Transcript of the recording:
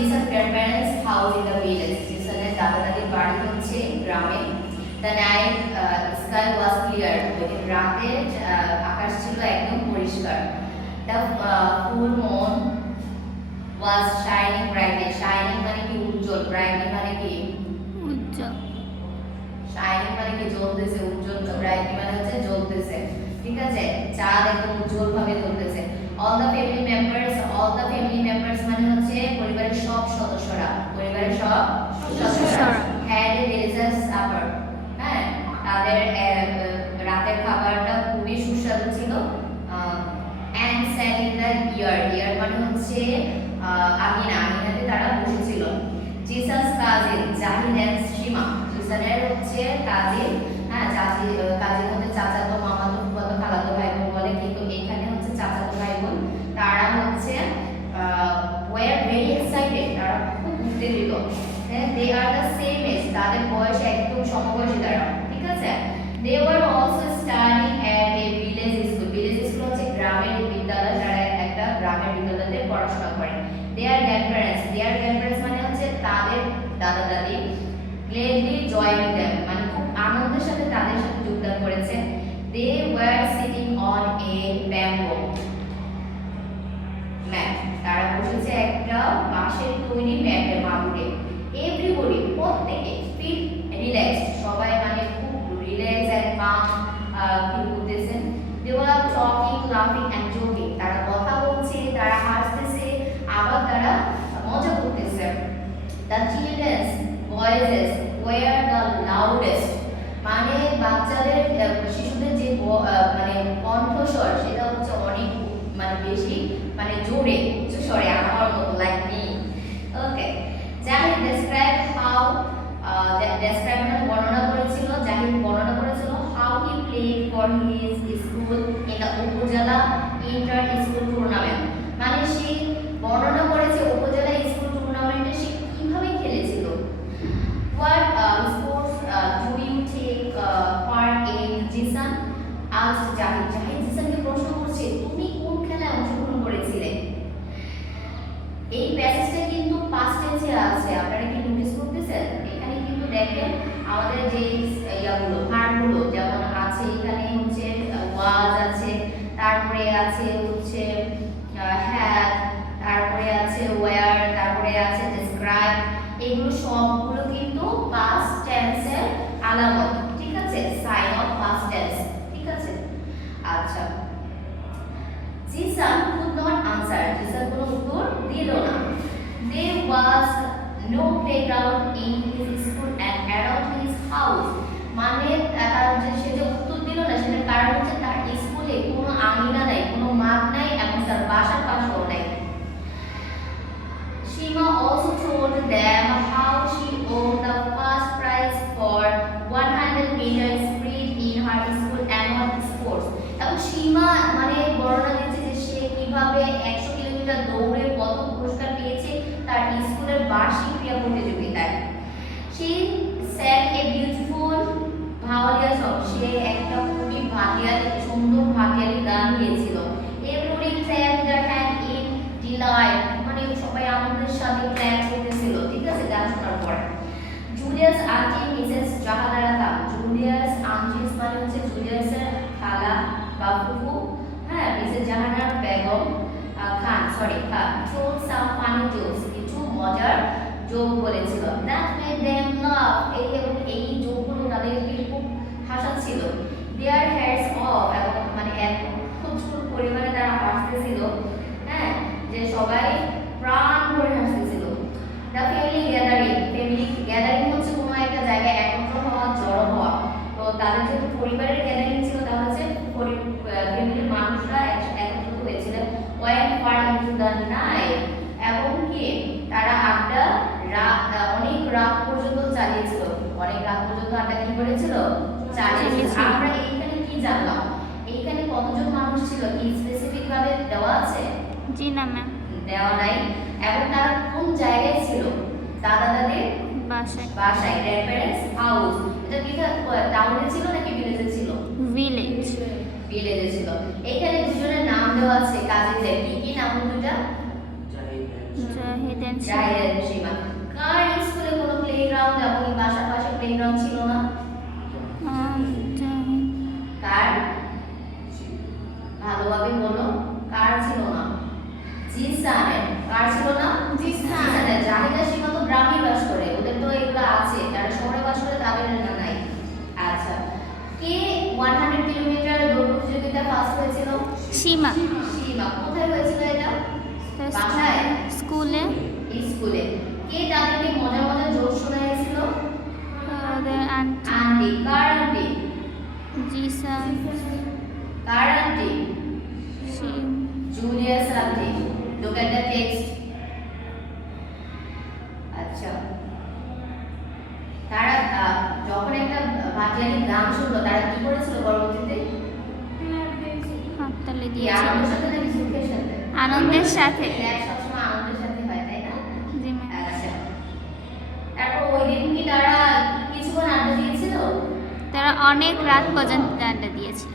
Jisan grandparents house in the village. জিসানের দাদা দাদির বাড়ি হচ্ছে গ্রামে। The night sky was clear. ওই দিন রাতে আকাশ ছিল একদম পরিষ্কার। The full moon was shining brightly. Shining মানে কি উজ্জ্বল, ব্রাইটলি মানে কি উজ্জ্বল, শাইনিং মানে কি জ্বলতেছে, উজ্জ্বল, ব্রাইটলি মানে হচ্ছে জ্বলতেছে, ঠিক আছে, চাঁদ একদম উজ্জ্বল ভাবে জ্বলতেছে। অল দ্য ফ্যামিলি মেম্বার্স মানে হচ্ছে পরিবারের সব সদস্যরা, পরিবারের সব সদস্যরা হ্যাড এ ডেলিশিয়াস সাপার। হ্যাঁ, তাদের রাতের খাবারটা খুবই সুস্বাদু ছিল। And sat in the yard মানে হচ্ছে আঙিনাতে তারা বসেছিল। জিসাস কাজিন জাহিদ এন্ড সীমা। জিসানের হচ্ছে কাজিন, হ্যাঁ, কাজিন হচ্ছে চাচাতো, মামাতো, ফুফাতো, খালাতো ভাই বোন বলে, কিন্তু এখানে হচ্ছে চাচাতো ভাই বোন। তারা হচ্ছে ওয়ার ভেরি এক্সাইটেড, তারা খুব উত্তেজিত। They are the same age, তাদের বয়স একদম সমবয়সী তারা, ঠিক আছে। They were also studying at a village school. Village school হচ্ছে গ্রামের বিদ্যালয়, তারা একটা গ্রামের বিদ্যালয়তে পড়াশোনা করে। দেয়ার গ্র্যান্ডপ্যারেন্টস মানে হচ্ছে তাদের দাদা দাদি গ্লেডলি জয়েন দেম মানে খুব আনন্দের সাথে তাদের সাথে যোগদান করেছে। They were sitting on a bamboo mat. তারা বসেছে একটা বাঁশের তৈরি ম্যাটের মাদুরে। এভরিবডি, প্রত্যেকে, ফিল রিল্যাক্সড, সবাই মানে খুব রিল্যাক্স এন্ড কাম ফিল করতেছেন। দে ওয়ার টকিং, লাফিং এন্ড জোকিং। তারা কথা বলছে, তারা হাসতেছে, আবার তারা মজা করতেছে। The children's voices were the loudest. মানে বাচ্চাদের, শিশুদের যে মানে কণ্ঠস্বর সেটা হচ্ছে অনেক মানে বেশি, মানে জোরে, উচ্চস্বরে, আমার মতো, লাইক মি। ওকে, জাহিদ ডেসক্রাইব মানে বর্ণনা করেছিল, জাহিদ বর্ণনা করেছিল how he played for his school in the উপজেলা ইন্টার স্কুল টুর্নামেন্ট। মানে সে বর্ণনা করেছে উপজেলা স্কুল টুর্নামেন্টে সে কিভাবে খেলেছিল। What sports do you take part in, Jisan asked Zahid. Zahid জিসানকে প্রশ্ন করছে, তুমি কোন খেলায় অংশগ্রহণ করেছিলে। এই প্যাসেজটা কিন্তু পাস্ট টেন্সে আছে, আপনারা কি নোটিস করতেছেন? এখানে কিন্তু দেখেন আমাদের যে ইয়াগুলো, ভার্বগুলো যেমন আছে, এখানে হচ্ছে ওয়াজ আছে, তারপরে আছে হচ্ছে হ্যাড, তারপরে আছে ওয়্যার, তারপরে আছে ডেসক্রাইব। এগুলো সবগুলো কিন্তু পাস্ট টেন্সের আলামত, ঠিক আছে, সাইন অফ পাস্ট টেন্স, ঠিক আছে। আচ্ছা, Jisan could not answer, Jisan কোনো উত্তর দিল না। There was no playground in his school and around his house। মানে তার সে যে উত্তর দিল না সেটার কারণ হচ্ছে তার স্কুলে কোনো আঙিনা নাই, কোনো মাঠ নাই, এবং তার বাসার পাশেও নাই। Shima also told them how she won the first prize for 100 meter sprint in her school annual sports। এবং সীমা মানে বর্ণনা দিচ্ছে যে সে কিভাবে 100 কিলোমিটার দৌড়ে প্রথম পুরস্কার পেয়েছে তার স্কুলের বার্ষিক ক্রীড়া প্রতিযোগিতায়। She sang a beautiful Bhawaiya song. সে একটা খুবই ভাটিয়ালি, সুন্দর ভাটিয়ালি গান গেয়েছিল। Everybody clapped their hand in delight, মানে সবাই আনন্দের সাথে ক্ল্যাপ করতেছিল, ঠিক আছে, গান শোনার পর। জুলিয়াস আন্টি মিসেস জাহানারা খান। জুলিয়াস আন্টি মানে হচ্ছে জুলিয়াসের খালা বা ফুফু, হ্যাঁ, মিসেস জাহানারা বেগম খান told some funny jokes, কিছু মজার জোক বলেছিল। that made them laugh, এই জোকগুলো তাদেরকে খুব হাসাচ্ছিল। their heads off, এবং মানে খুব ছোট পরিমাণে তারা হাসতেছিল, হ্যাঁ, যে সবাই প্রাণ ভরে হাসতেছিল। দ্য ফ্যামিলি গ্যাদারিং হচ্ছে কোনো একটা জায়গায় একত্র হওয়া, জড়ো হওয়া। তো তাদের যেহেতু পরিবারের গ্যাদারিং ছিল, তাহলে হচ্ছে ফ্যামিলির মানুষরা একত্রিত হয়েছিলেন। When far into the night, এবং কি তারা আড্ডা অনেক রাত পর্যন্ত চালিয়েছিল, অনেক রাত পর্যন্ত আড্ডা কি করেছিল, চালিয়েছিল। আমরা এইখানে কি জানলাম, এইখানে কতজন মানুষ ছিল কি স্পেসিফিক ভাবে দেওয়া আছে? জি না ম্যাম, দেওয়া নাই। এবং তারা কোন জায়গায় ছিল? দাদা দাদির বাসায়, গ্র্যান্ডপ্যারেন্টস হাউস। এটা কি টাউনে ছিল নাকি ভিলেজে ছিল? ভিলেজে ছিল। এখানে দুজনের নাম দেওয়া আছে কাজিনদের, কি কি নাম দুটা? জাহিদ এন্ড জাহিদ এন্ড সীমা। কার স্কুলে কোনো প্লেগ্রাউন্ড এবং বাসার পাশে প্লেগ্রাউন্ড ছিল না? জাহিদ কার? ভালোভাবে বলো, কার ছিল না? জিসানের। কার ছিল না? জিসানের। জাহিদ আর সীমা তো গ্রামে বাস করে, ওদের তো এগুলো আছে। যারা শহরে বাস করে তাদের এটা নাই। আচ্ছা, কে 100 কিলোমিটার দৌড় প্রতিযোগিতা ফার্স্ট হয়েছিল? সীমা সীমা। কোথায় হয়েছিল এটা? বাসায়? স্কুলে স্কুলে। কে তাদেরকে মজা মজা জোক শোনাইছিল? ওদের আন্টি আন্টি। কার আন্টি? জিসান কার aunty? Julius aunty. Look at the text. আচ্ছা, তারা যখন একটা ভাটিয়ালি গান শুনলো তারা কি করেছিল পরবর্তীতে? হাততালি কি দিয়েছিল আনন্দের সাথে নাকি সুখের সাথে? আনন্দের সাথে। এটা সবসময় আনন্দের সাথে হয়, তাই না? জি ম্যাম। আচ্ছা, তারপর ওই দিন কি তারা কিছুক্ষণ আড্ডা দিয়েছিল? তারা অনেক রাত পর্যন্ত আড্ডা দিয়েছিল।